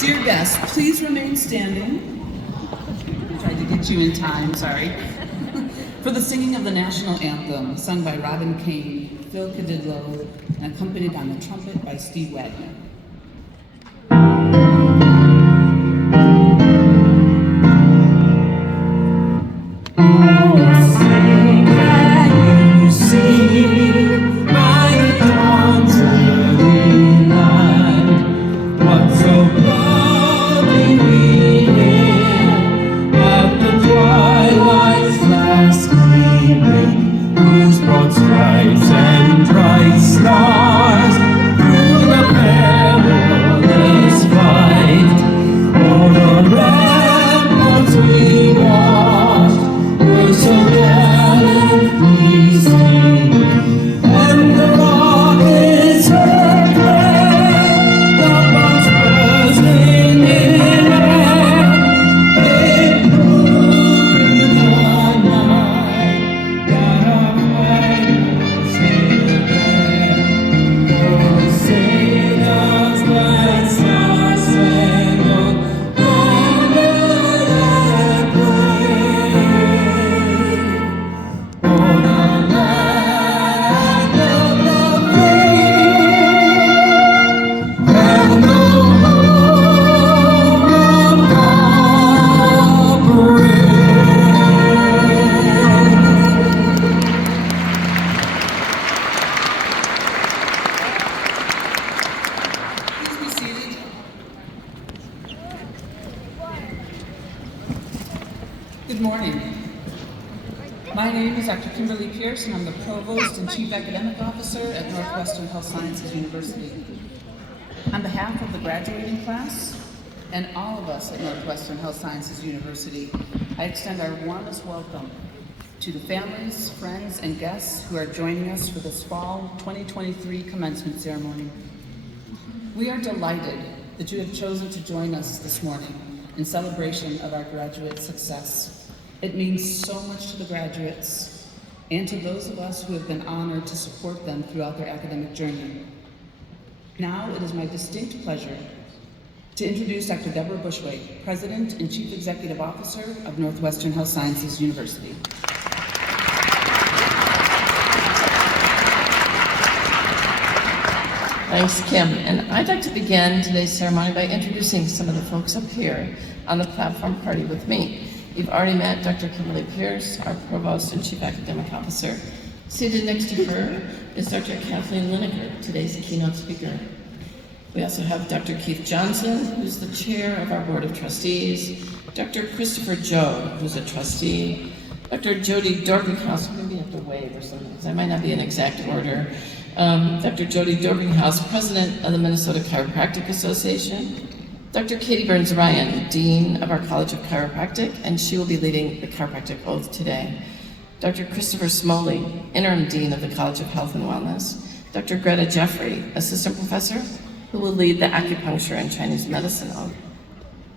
Dear guests, please remain standing. Tried to get you in time, sorry. For the singing of the national anthem, sung by Robin Kane, Phil Cadillo, and accompanied on the trumpet by Steve Wagner. Good morning. My name is Dr. Kimberly Pierce, and I'm the Provost and Chief Academic Officer at Northwestern Health Sciences University. On behalf of the graduating class and all of us at Northwestern Health Sciences University, I extend our warmest welcome to the families, friends, and guests who are joining us for this fall 2023 commencement ceremony. We are delighted that you have chosen to join us this morning in celebration of our graduate success. It means so much to the graduates and to those of us who have been honored to support them throughout their academic journey. Now it is my distinct pleasure to introduce Dr. Deborah Bushway, President and Chief Executive Officer of Northwestern Health Sciences University. Thanks, Kim. And I'd like to begin today's ceremony by introducing some of the folks up here on the platform party with me. You've already met Dr. Kimberly Pierce, our Provost and Chief Academic Officer. Seated next to her is Dr. Kathleen Lineker, today's keynote speaker. We also have Dr. Keith Johnson, who's the Chair of our Board of Trustees, Dr. Christopher Joe, who's a trustee, Dr. Jody Dorbinghaus, maybe you have to wave or something, because I might not be in exact order, Dr. Jody Dorbinghaus, President of the Minnesota Chiropractic Association, Dr. Katie Burns-Ryan, Dean of our College of Chiropractic, and she will be leading the chiropractic oath today. Dr. Christopher Smoley, Interim Dean of the College of Health and Wellness, Dr. Greta Jeffrey, Assistant Professor, who will lead the Acupuncture and Chinese Medicine oath.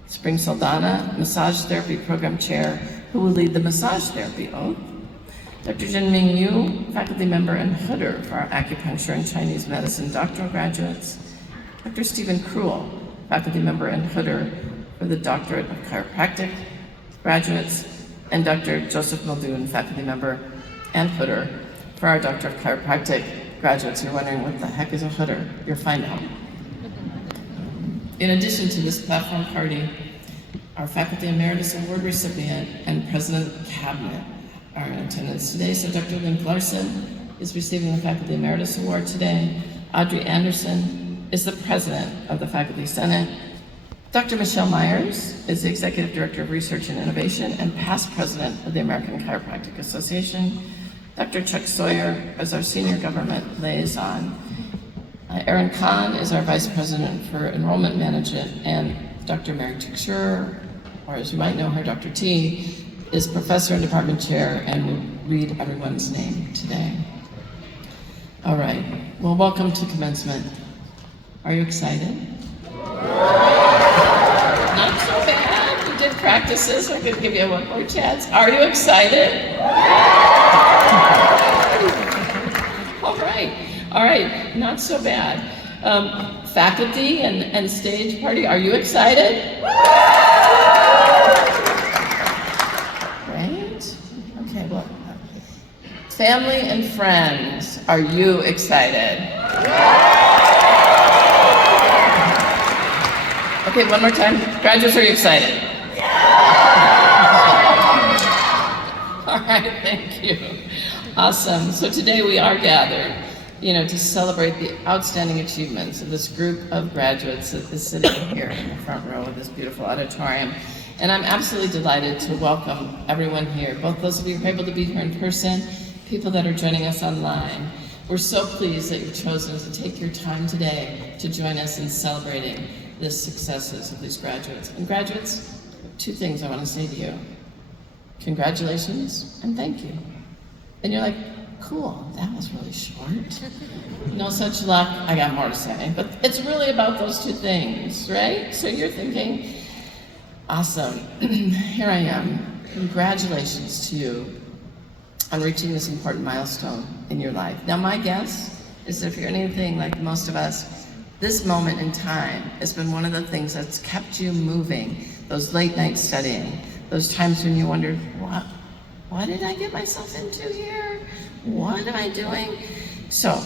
Spring Saldana, Massage Therapy Program Chair, who will lead the Massage Therapy oath. Dr. Jinming Yu, Faculty Member and Hooder for our Acupuncture and Chinese Medicine doctoral graduates. Dr. Stephen Krull, Faculty Member and Hooder for the Doctorate of Chiropractic graduates, and Dr. Joseph Muldoon, Faculty Member and Hooder for our Doctor of Chiropractic graduates. You're wondering what the heck is a Hooder? You'll find out. In addition to this platform party, our Faculty Emeritus Award recipient and President Cabinet are in attendance today. So Dr. Lynn Larson is receiving the Faculty Emeritus Award today. Audrey Anderson is the President of the Faculty Senate. Dr. Michelle Myers is the Executive Director of Research and Innovation and past President of the American Chiropractic Association. Dr. Chuck Sawyer is our Senior Government Liaison. Erin Kahn is our Vice President for Enrollment Management, and Dr. Mary Teixeira, or as you might know her, Dr. T, is Professor and Department Chair and will read everyone's name today. All right, well, welcome to commencement. Are you excited? Not so bad. We did practices. I'm going to give you one more chance. Are you excited? All right. Not so bad. faculty and stage party, are you excited? Great. Okay, well, family and friends, are you excited? Okay, one more time. Graduates, are you excited? All right, thank you. Awesome. So today we are gathered, to celebrate the outstanding achievements of this group of graduates that is sitting here in the front row of this beautiful auditorium. And I'm absolutely delighted to welcome everyone here, both those of you who are able to be here in person, people that are joining us online. We're so pleased that you've chosen to take your time today to join us in celebrating the successes of these graduates. And graduates, two things I want to say to you. Congratulations and thank you. And you're like, cool, that was really short. No such luck, I got more to say. But it's really about those two things, right? So you're thinking, awesome, here I am. Congratulations to you on reaching this important milestone in your life. Now my guess is that if you're anything like most of us, this moment in time has been one of the things that's kept you moving, those late nights studying, those times when you wondered, what did I get myself into here? What am I doing? So,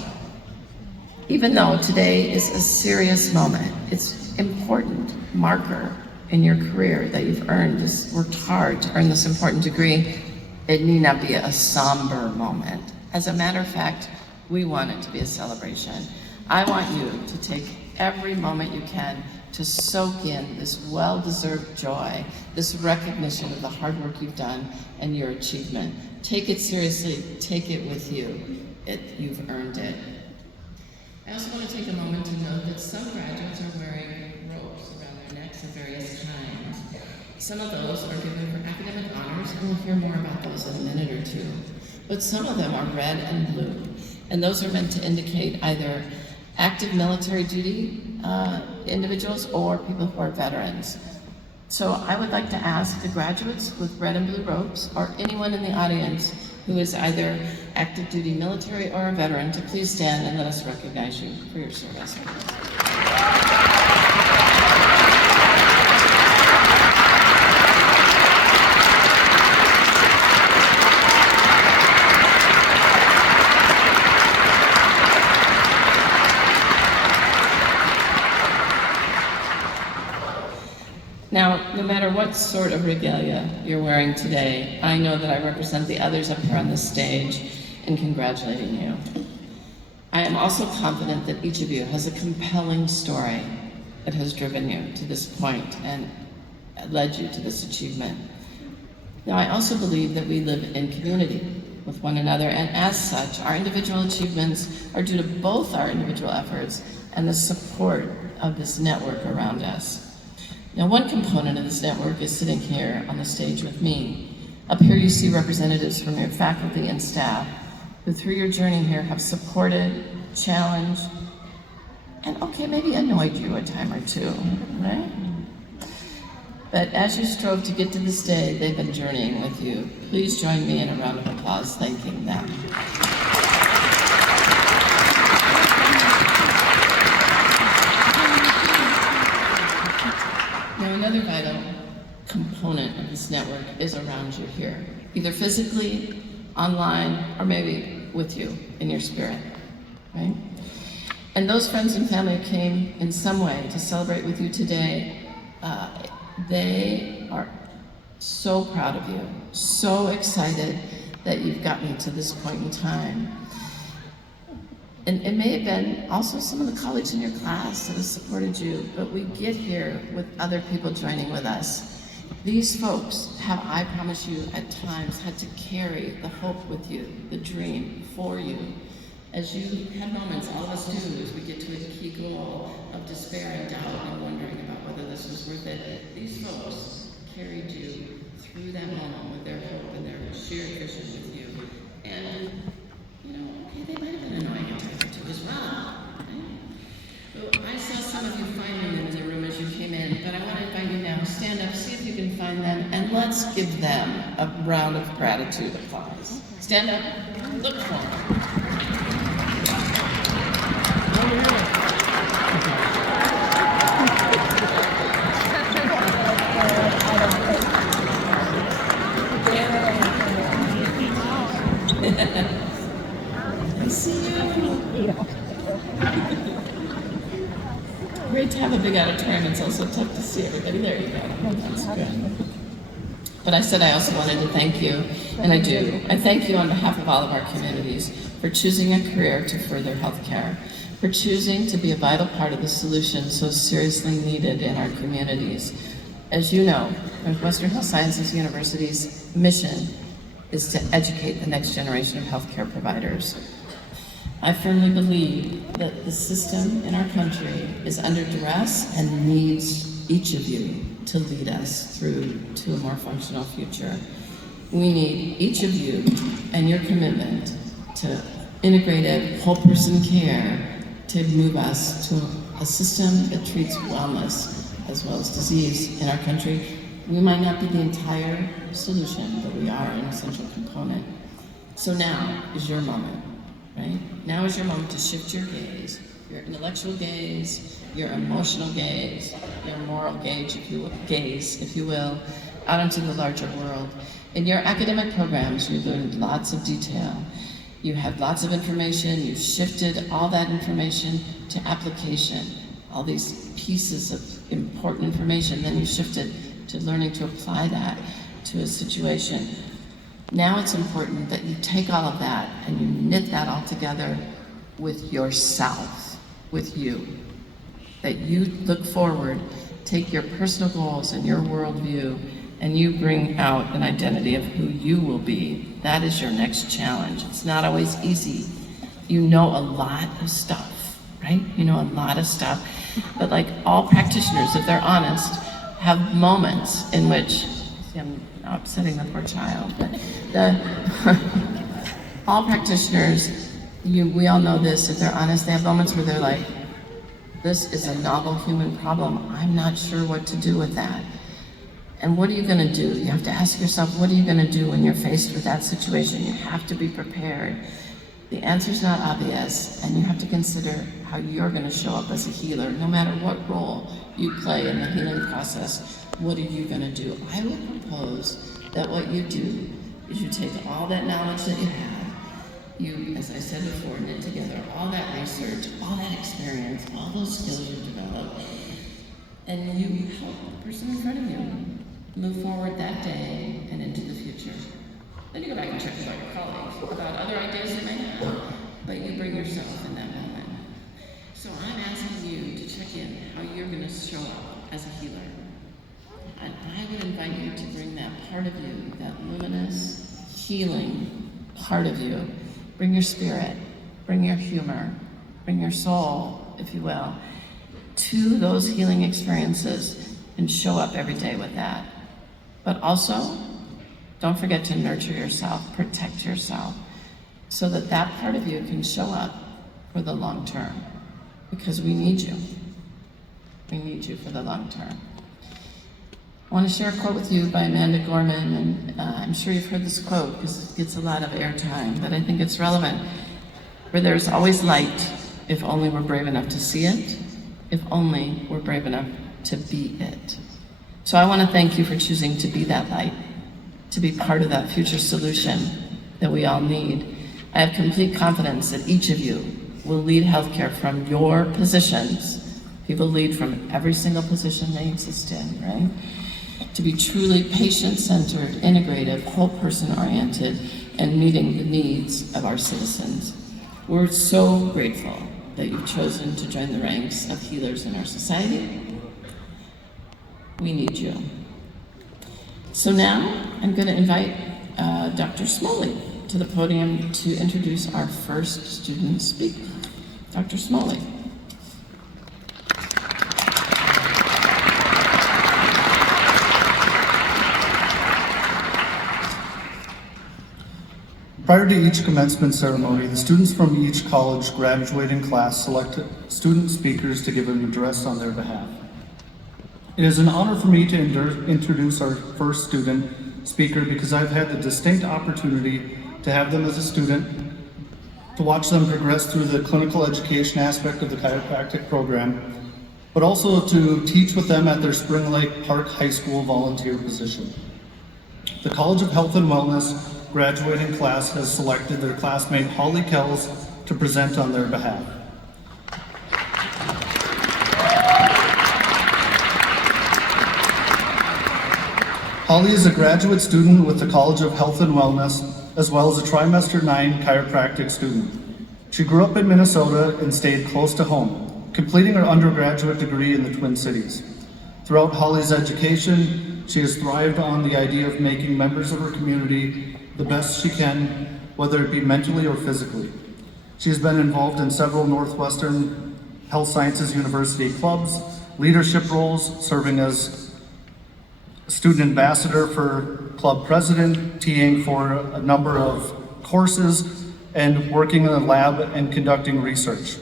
even though today is a serious moment, it's important marker in your career that you've earned, just worked hard to earn this important degree. It need not be a somber moment. As a matter of fact, we want it to be a celebration. I want you to take every moment you can to soak in this well-deserved joy, this recognition of the hard work you've done and your achievement. Take it seriously, take it with you. You've earned it. I also want to take a moment to note that some graduates are wearing ropes around their necks of various kinds. Some of those are given for academic honors, and we'll hear more about those in a minute or two. But some of them are red and blue, and those are meant to indicate either active military duty individuals or people who are veterans. So I would like to ask the graduates with red and blue robes, or anyone in the audience who is either active duty military or a veteran, to please stand and let us recognize you for your service. Now, no matter what sort of regalia you're wearing today, I know that I represent the others up here on the stage in congratulating you. I am also confident that each of you has a compelling story that has driven you to this point and led you to this achievement. Now, I also believe that we live in community with one another, and as such, our individual achievements are due to both our individual efforts and the support of this network around us. Now, one component of this network is sitting here on the stage with me. Up here you see representatives from your faculty and staff who through your journey here have supported, challenged, and maybe annoyed you a time or two, right? But as you strove to get to this day, they've been journeying with you. Please join me in a round of applause thanking them. Now, another vital component of this network is around you here, either physically, online, or maybe with you in your spirit, right? And those friends and family who came in some way to celebrate with you today, they are so proud of you, so excited that you've gotten to this point in time. And it may have been also some of the colleagues in your class that have supported you, but we get here with other people joining with us. These folks have, I promise you, at times had to carry the hope with you, the dream for you. As you have moments, all of us do, as we get to a key goal of despair and doubt and wondering about whether this was worth it. These folks carried you through that moment with their hope and their shared vision with you. And, they might have been annoying at times or two as well. Right? So I saw some of you finding them in the room as you came in, but I want to invite you now, stand up, see if you can find them, and let's give them a round of gratitude applause. Stand up, look for them. see everybody. There you go. That's good. But I said I also wanted to thank you, and I do. I thank you on behalf of all of our communities for choosing a career to further healthcare, for choosing to be a vital part of the solution so seriously needed in our communities. As you know, Northwestern Health Sciences University's mission is to educate the next generation of healthcare providers. I firmly believe that the system in our country is under duress and needs each of you to lead us through to a more functional future. We need each of you and your commitment to integrative whole person care to move us to a system that treats wellness as well as disease in our country. We might not be the entire solution, but we are an essential component. So now is your moment, right? Now is your moment to shift your gaze, your intellectual gaze, your emotional gaze, your moral gaze, if you will, out into the larger world. In your academic programs, you learned lots of detail. You had lots of information. You shifted all that information to application, all these pieces of important information. Then you shifted to learning to apply that to a situation. Now it's important that you take all of that and you knit that all together with yourself, with you. That you look forward, take your personal goals and your worldview, and you bring out an identity of who you will be. That is your next challenge. It's not always easy. You know a lot of stuff, right? You know a lot of stuff. But like all practitioners, if they're honest, have moments in which, see, I'm upsetting the poor child, but all practitioners, we all know this, if they're honest, they have moments where they're like, this is a novel human problem. I'm not sure what to do with that. And what are you going to do? You have to ask yourself, what are you going to do when you're faced with that situation? You have to be prepared. The answer's not obvious, and you have to consider how you're going to show up as a healer, no matter what role you play in the healing process. What are you going to do? I would propose that what you do is you take all that knowledge that you have, you, as I said before, knit together all that research, all that experience, all those skills you've developed, and you help the person in front of you move forward that day and into the future. Then you go back and check with all your colleagues about other ideas you may have, but you bring yourself in that moment. So I'm asking you to check in how you're going to show up as a healer. And I would invite you to bring that part of you, that luminous, healing part of you. Bring your spirit, bring your humor, bring your soul, if you will, to those healing experiences and show up every day with that. But also, don't forget to nurture yourself, protect yourself, so that that part of you can show up for the long term, because we need you. We need you for the long term. I want to share a quote with you by Amanda Gorman, and I'm sure you've heard this quote because it gets a lot of airtime, but I think it's relevant. Where there's always light, if only we're brave enough to see it, if only we're brave enough to be it. So I want to thank you for choosing to be that light, to be part of that future solution that we all need. I have complete confidence that each of you will lead healthcare from your positions. People lead from every single position they exist in, right? To be truly patient-centered, integrative, whole person-oriented, and meeting the needs of our citizens. We're so grateful that you've chosen to join the ranks of healers in our society. We need you. So now I'm going to invite Dr. Smalley to the podium to introduce our first student speaker. Dr. Smalley. Prior to each commencement ceremony, the students from each college graduating class select student speakers to give an address on their behalf. It is an honor for me to introduce our first student speaker because I've had the distinct opportunity to have them as a student, to watch them progress through the clinical education aspect of the chiropractic program, but also to teach with them at their Spring Lake Park High School volunteer position. The College of Health and Wellness graduating class has selected their classmate Holly Kells to present on their behalf. Holly is a graduate student with the College of Health and Wellness, as well as a trimester 9 chiropractic student. She grew up in Minnesota and stayed close to home, completing her undergraduate degree in the Twin Cities. Throughout Holly's education, she has thrived on the idea of making members of her community the best she can, whether it be mentally or physically. She has been involved in several Northwestern Health Sciences University clubs, leadership roles, serving as student ambassador for club president, TAing for a number of courses, and working in a lab and conducting research.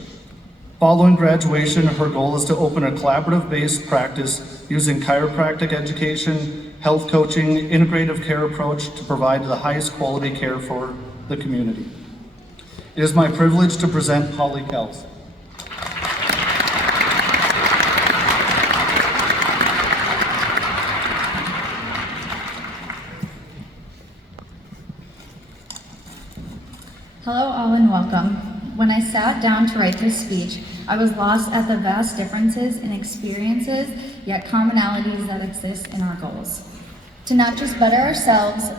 Following graduation, her goal is to open a collaborative-based practice using chiropractic education, health coaching, integrative care approach to provide the highest quality care for the community. It is my privilege to present Holly Kells. Hello all and welcome. When I sat down to write this speech, I was lost at the vast differences in experiences, yet commonalities that exist in our goals. To not just better ourselves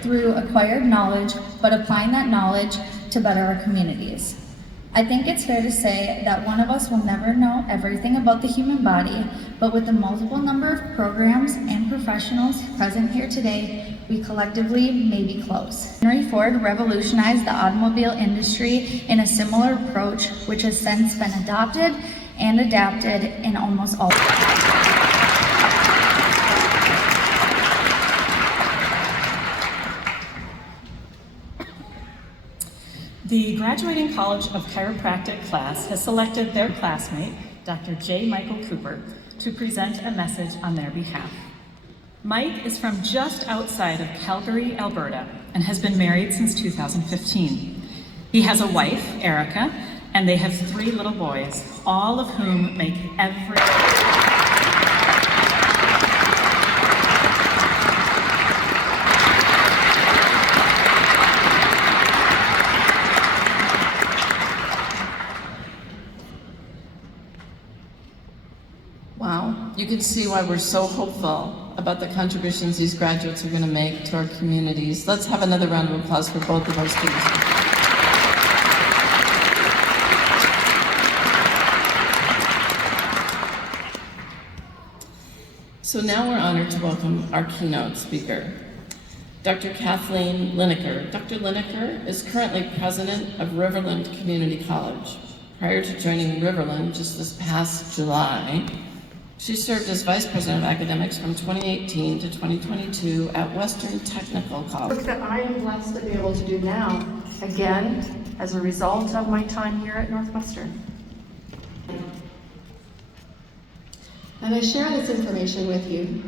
through acquired knowledge, but applying that knowledge to better our communities. I think it's fair to say that one of us will never know everything about the human body, but with the multiple number of programs and professionals present here today, we collectively may be close. Henry Ford revolutionized the automobile industry in a similar approach, which has since been adopted and adapted in almost all. The graduating College of Chiropractic class has selected their classmate, Dr. J. Michael Cooper, to present a message on their behalf. Mike is from just outside of Calgary, Alberta, and has been married since 2015. He has a wife, Erica, and they have 3 little boys, all of whom make every... Wow, you can see why we're so hopeful about the contributions these graduates are going to make to our communities. Let's have another round of applause for both of our students. So now we're honored to welcome our keynote speaker, Dr. Kathleen Lineker. Dr. Lineker is currently president of Riverland Community College. Prior to joining Riverland just this past July, she served as Vice President of Academics from 2018 to 2022 at Western Technical College. Work that I am blessed to be able to do now, again, as a result of my time here at Northwestern. And I share this information with you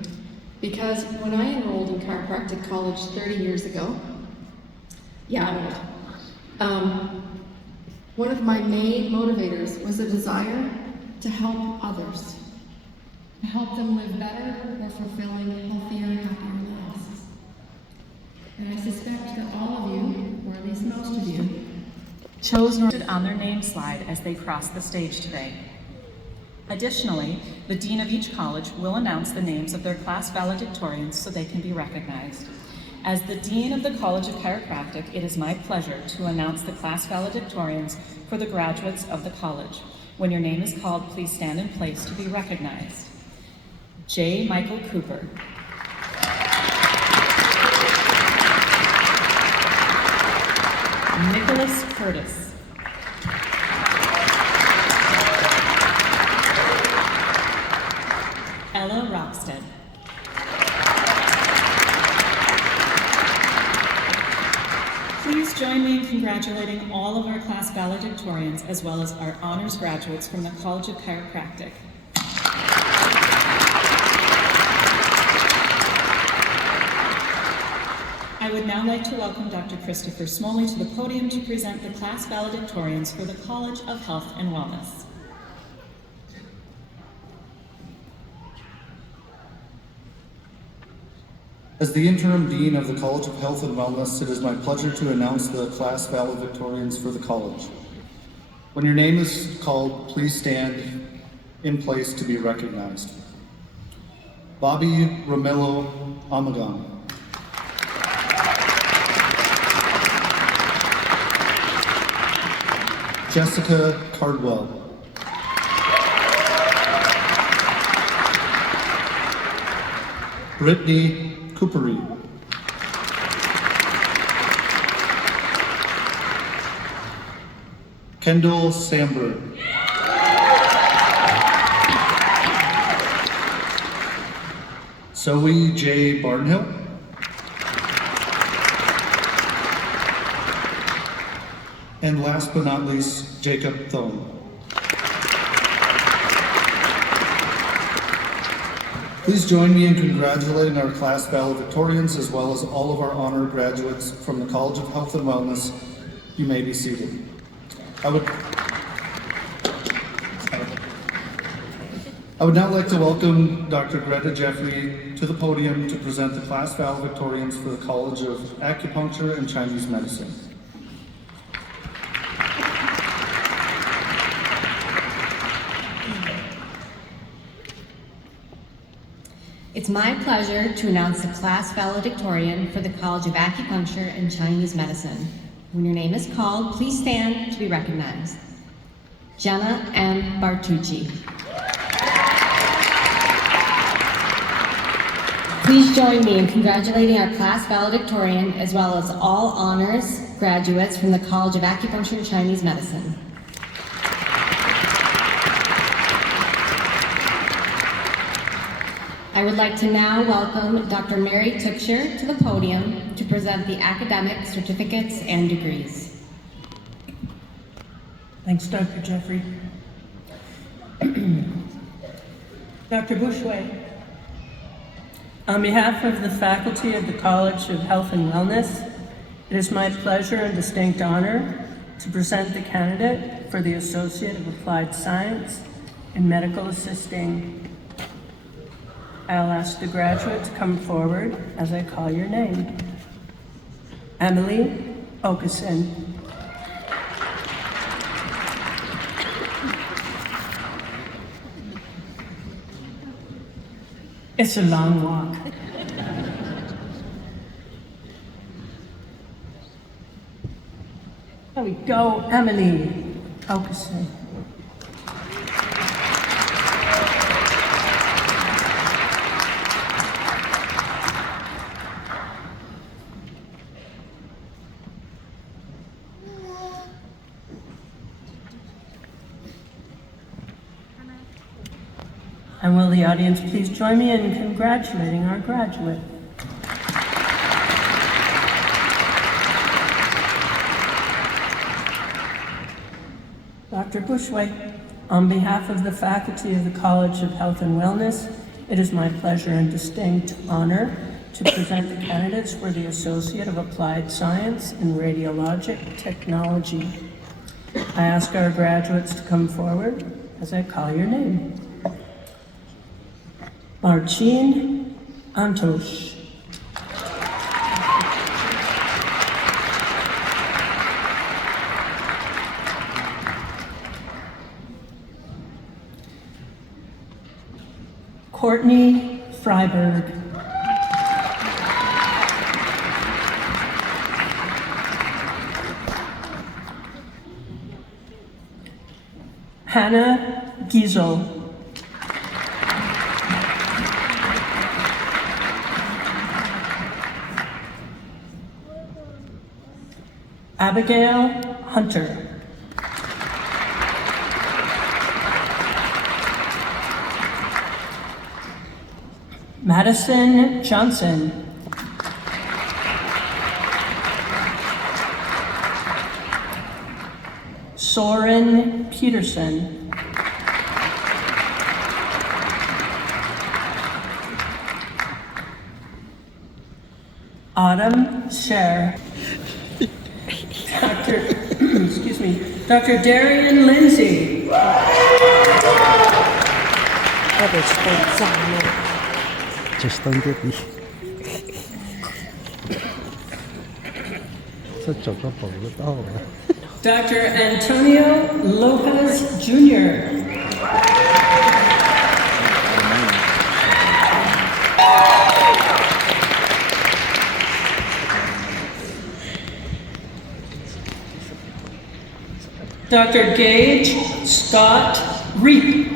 because when I enrolled in chiropractic college 30 years ago, one of my main motivators was a desire to help others, to help them live better, more fulfilling, healthier, happier lives. And I suspect that all of you, or at least most of you, chose on their name slide as they cross the stage today. Additionally, the dean of each college will announce the names of their class valedictorians so they can be recognized. As the dean of the College of Chiropractic, it is my pleasure to announce the class valedictorians for the graduates of the college. When your name is called, please stand in place to be recognized. J. Michael Cooper. Nicholas Curtis. Ella Rockstead. Please join me in congratulating all of our class valedictorians as well as our honors graduates from the College of Chiropractic. I would now like to welcome Dr. Christopher Smoley to the podium to present the class valedictorians for the College of Health and Wellness. As the interim dean of the College of Health and Wellness, it is my pleasure to announce the class valedictorians for the college. When your name is called, please stand in place to be recognized. Bobby Romelo Amagon. Jessica Cardwell. Brittany Coopery. Kendall Sandberg. Zoe J. Barnhill. And last but not least, Jacob Thone. Please join me in congratulating our class valedictorians as well as all of our honored graduates from the College of Health and Wellness. You may be seated. I would now like to welcome Dr. Greta Jeffrey to the podium to present the class valedictorians for the College of Acupuncture and Chinese Medicine. It's my pleasure to announce the class valedictorian for the College of Acupuncture and Chinese Medicine. When your name is called, please stand to be recognized. Jenna M. Bartucci. Please join me in congratulating our class valedictorian as well as all honors graduates from the College of Acupuncture and Chinese Medicine. I would like to now welcome Dr. Mary Tuchscher to the podium to present the academic certificates and degrees. Thanks, Dr. Jeffrey. Dr. Bushway, on behalf of the faculty of the College of Health and Wellness, it is my pleasure and distinct honor to present the candidate for the Associate of Applied Science in Medical Assisting. I'll ask the graduate to come forward as I call your name. Emily Okeson. It's a long walk. There we go, Emily Okeson. And will the audience please join me in congratulating our graduate. Dr. Bushway, on behalf of the faculty of the College of Health and Wellness, it is my pleasure and distinct honor to present the candidates for the Associate of Applied Science in Radiologic Technology. I ask our graduates to come forward as I call your name. Marcin Antosh. Courtney Freiberg. Hannah Giesel. Abigail Hunter. Madison Johnson. Soren Peterson. Autumn Scher. Dr. Darian Lindsay. Just don't get me. Dr. Antonio Lopez Jr. Dr. Gage Scott Reap.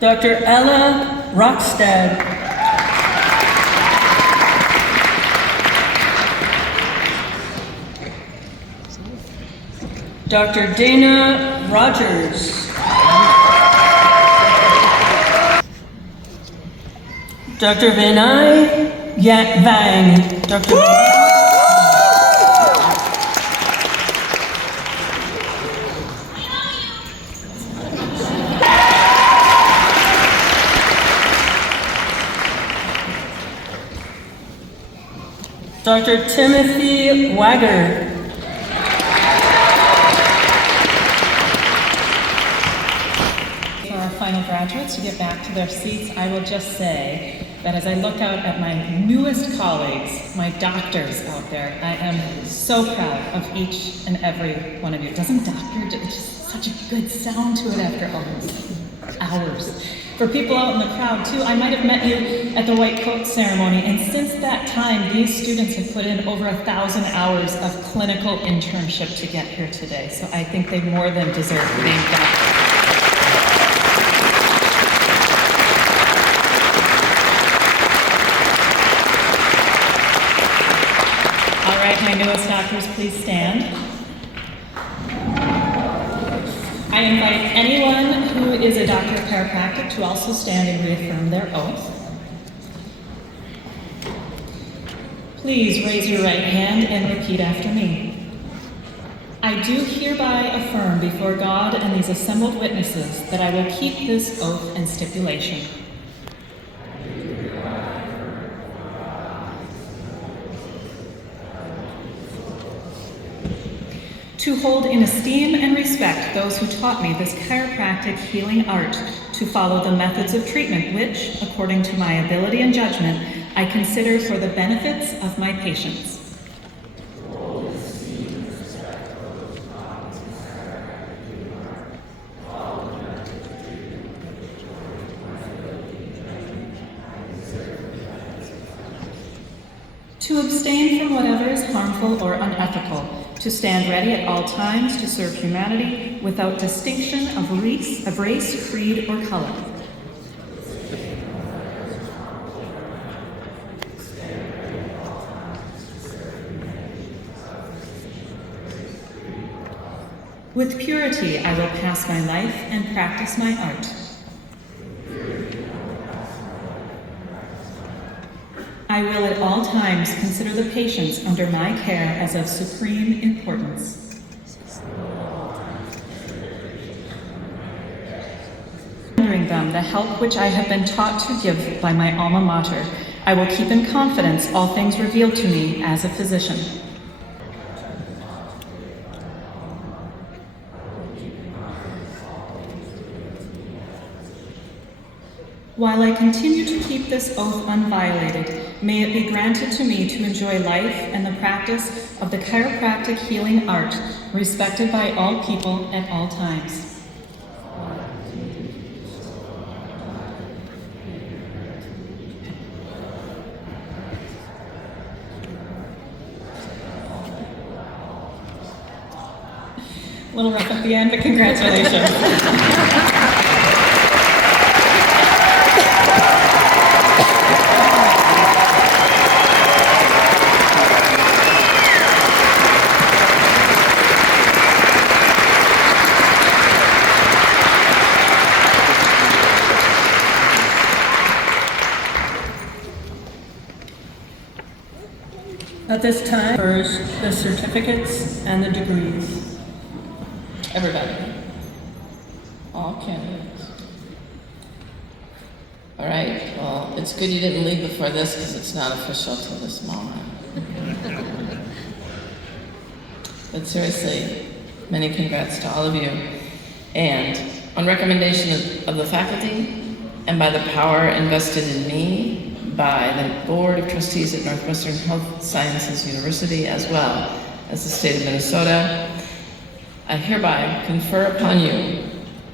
Dr. Ella Rockstad. Dr. Dana Rogers. Dr. Vinay Vang. Dr. Timothy Wagger. For our final graduates to get back to their seats, I will just say that as I look out at my newest colleagues, my doctors out there, I am so proud of each and every one of you. Doesn't doctor, it's just such a good sound to it after all those hours. For people out in the crowd too, I might have met you at the white coat ceremony, and since that time, these students have put in over 1,000 hours of clinical internship to get here today. So I think they more than deserve being back. All right, my newest doctors, please stand. I invite anyone who is a doctor of chiropractic to also stand and reaffirm their oath. Please raise your right hand and repeat after me. I do hereby affirm before God and these assembled witnesses that I will keep this oath and stipulation. To hold in esteem and respect those who taught me this chiropractic healing art, to follow the methods of treatment which, according to my ability and judgment, I consider for the benefits of my patients. To abstain from whatever is harmful or unethical, to stand ready at all times to serve humanity without distinction of race, creed, or color. With purity, I will pass my life and practice my art. I will at all times consider the patients under my care as of supreme importance. Rendering them the help which I have been taught to give by my alma mater, I will keep in confidence all things revealed to me as a physician. While I continue to keep this oath unviolated, may it be granted to me to enjoy life and the practice of the chiropractic healing art, respected by all people at all times. A little rough at the end, but congratulations. At this time, first, the certificates and the degrees. Everybody. All candidates. All right, well, it's good you didn't leave before this because it's not official till this moment. But seriously, many congrats to all of you. And on recommendation of the faculty and by the power invested in me by the Board of Trustees at Northwestern Health Sciences University, as well as the state of Minnesota, I hereby confer upon you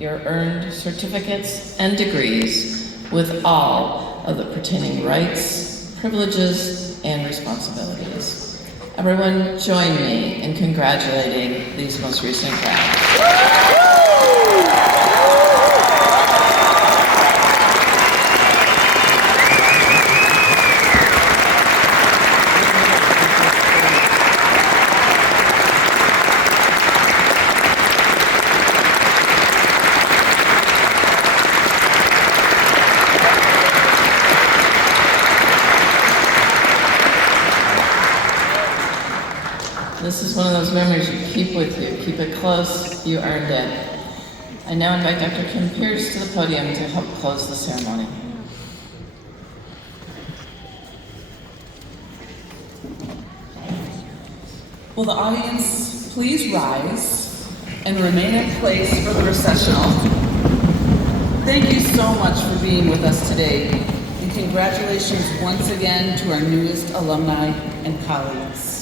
your earned certificates and degrees with all of the pertaining rights, privileges, and responsibilities. Everyone join me in congratulating these most recent grads. This is one of those memories you keep with you. Keep it close, you earned it. I now invite Dr. Kim Pierce to the podium to help close the ceremony. Will the audience please rise and remain in place for the recessional? Thank you so much for being with us today, and congratulations once again to our newest alumni and colleagues.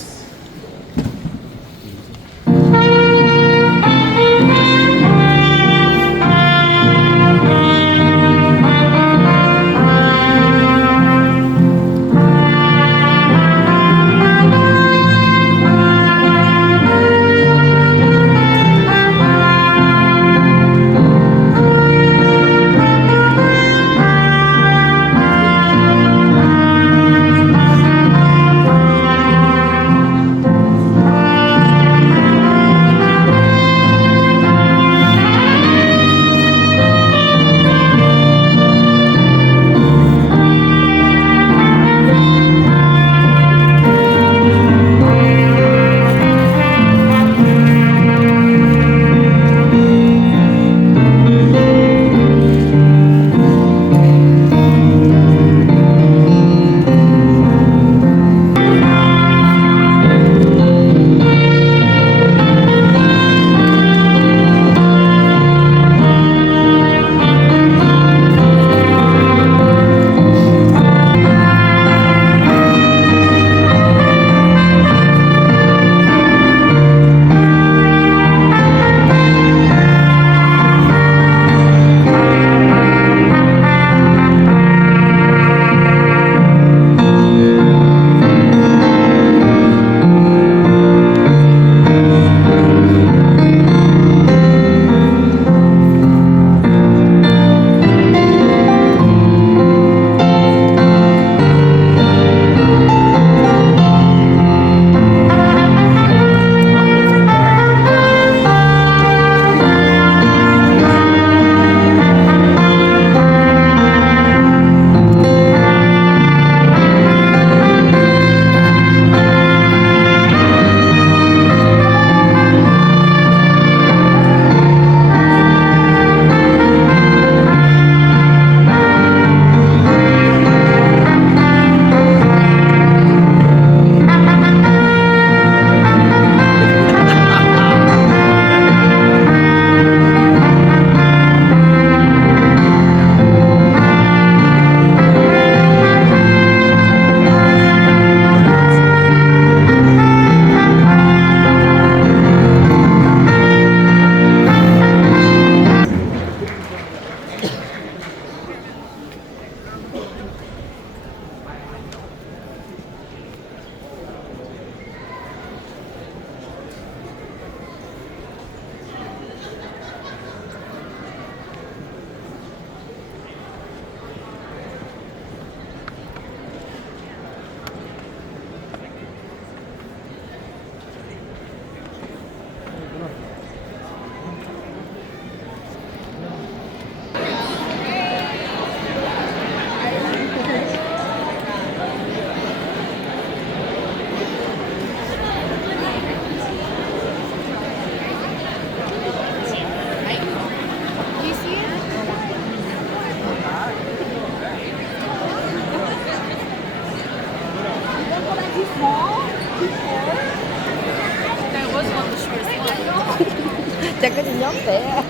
Chắc cái nhóm trẻ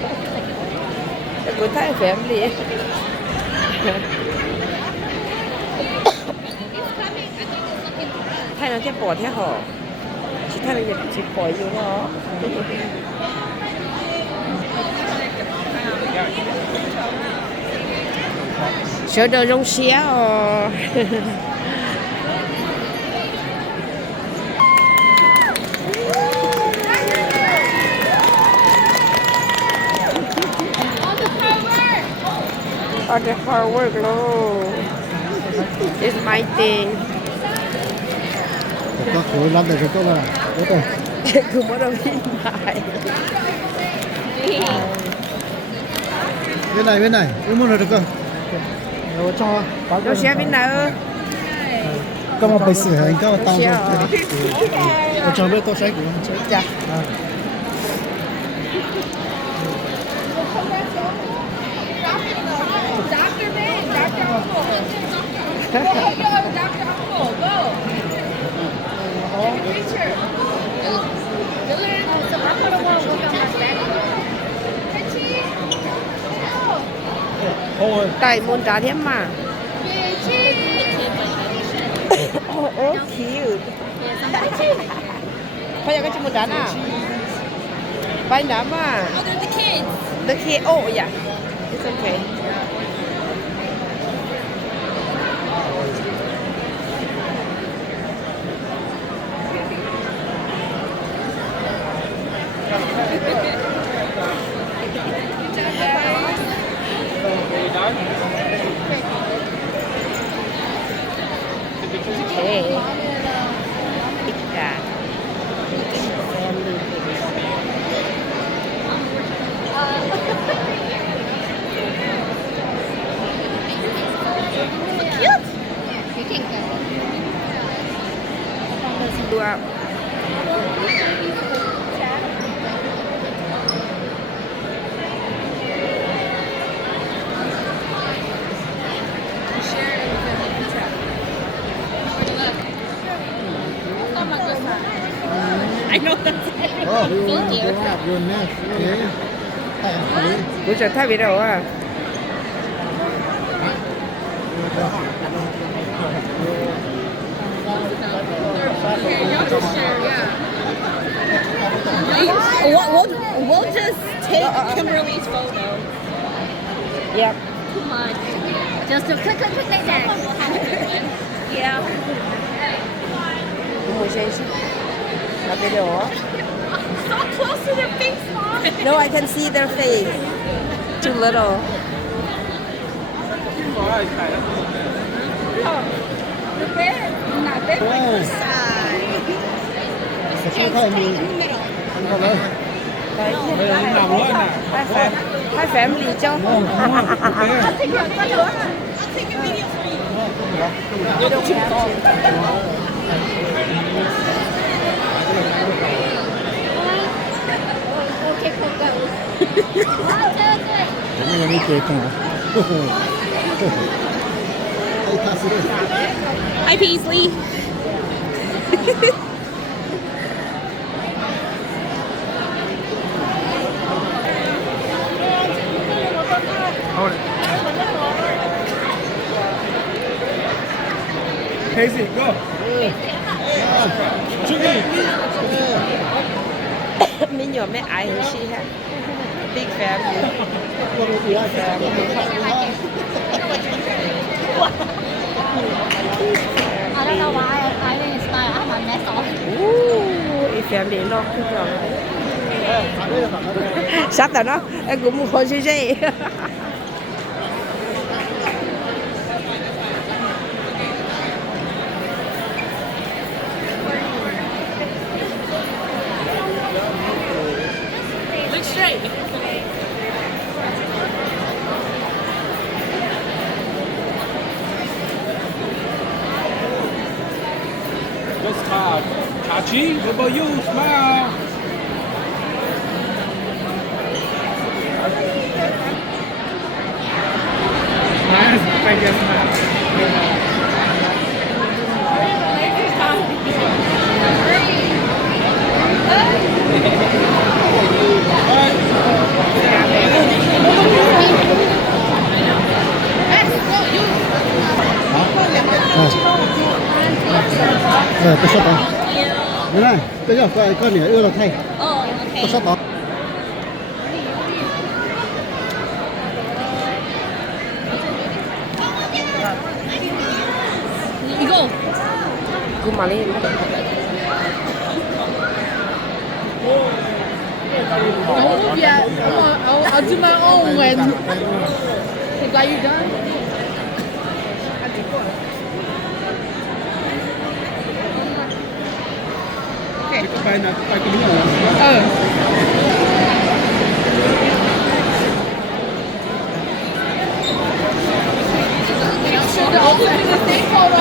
của Thái family. Thái nó sẽ bỏ theo họ. Chỉ Thái nó chỉ bỏ vô nó. 学的东西哦。All the hard work, no. It's my thing. Có khối lắm để cho tôi là có tôi. Cứ bắt đầu đi lại. Bên này, em muốn được không? Nó cho. Nó sẽ bên nào? Có một bài sử hành có một tao rồi. Nó cho biết tôi sẽ của nó. Dạ. Tại muốn trả thêm mà. Oh, cute. Kaya ka cuma na. Bye nama. Oh, they're the kids. The kid. Oh, yeah. It's okay. Okay. Big cat. Family. Cute. Wow. I know that's it. Oh, Thank you. Your nest. Okay. Bữa giờ thay bị đâu à? We'll just take Kimberly's photo. Yep. Come on. Just a click like that. Yeah. Một giây chứ. Là video á. So close to their face, Mom. No, I can see their face. Too little. The bed, not bed like this side. Sẽ không mình. Anh có đây. Đấy, hai family cho. I'll take your video for you. You don't have Okay, cool, go. Cái này đi chơi không hả? Hi, Paisley. Hold it. Casey, go. Me and your man, I and she have big family. Big family. I don't know why I didn't smile. I'm a mess all. Ooh, family nó cứ rồi. Sắp rồi đó, em cũng muốn hồi suy. Look straight. Good smile. Chachi, what about you? Smile. Thank you. Tôi sắp đó. Đây này, cái giờ con này ưa là thay. Tôi sắp đó. 이거 구마리. 너무 미안. 아줌마 when are you done? Should also do the same photo.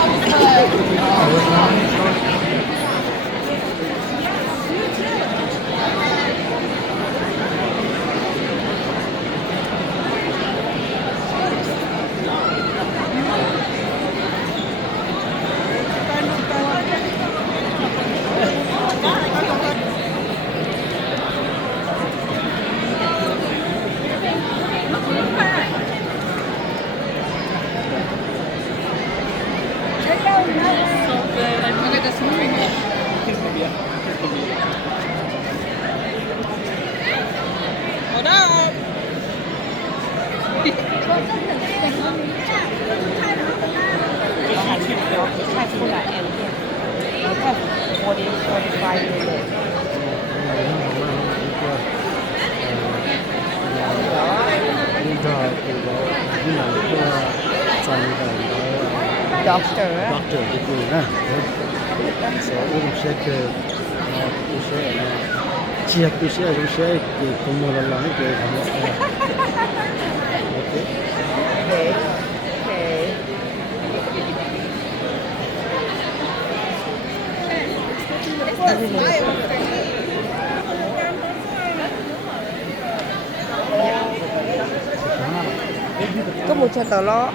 Hold on. Try to pull out and have 45 minutes. Doctor. Doctor itu nah. So orang saya usia siap usia usia ke kemudian lagi ke okay. Okay. Có một chai tờ lo.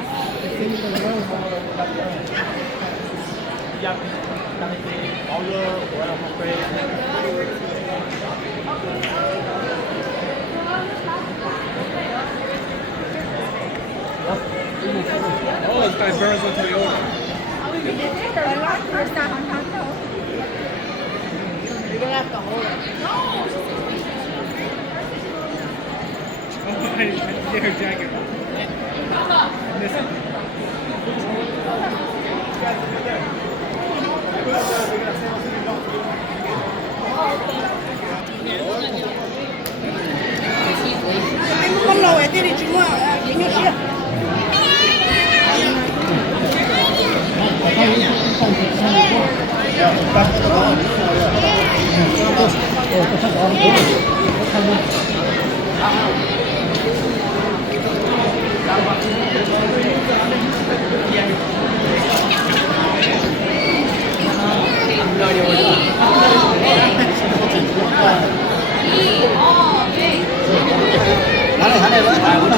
Oh, it's by Versa Toyota. You're gonna have to hold it. Oh, get her jacket. Con lầu ấy thì chúng là những cái chuyện.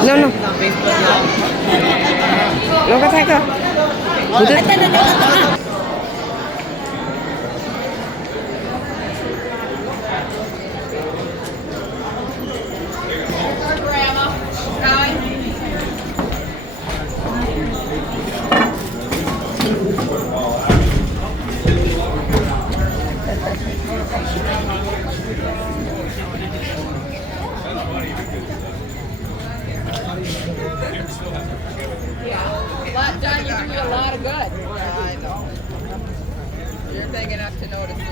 No, no. Nó có thách không? John, you're doing a lot of good. Yeah, I know. You're big enough to notice it.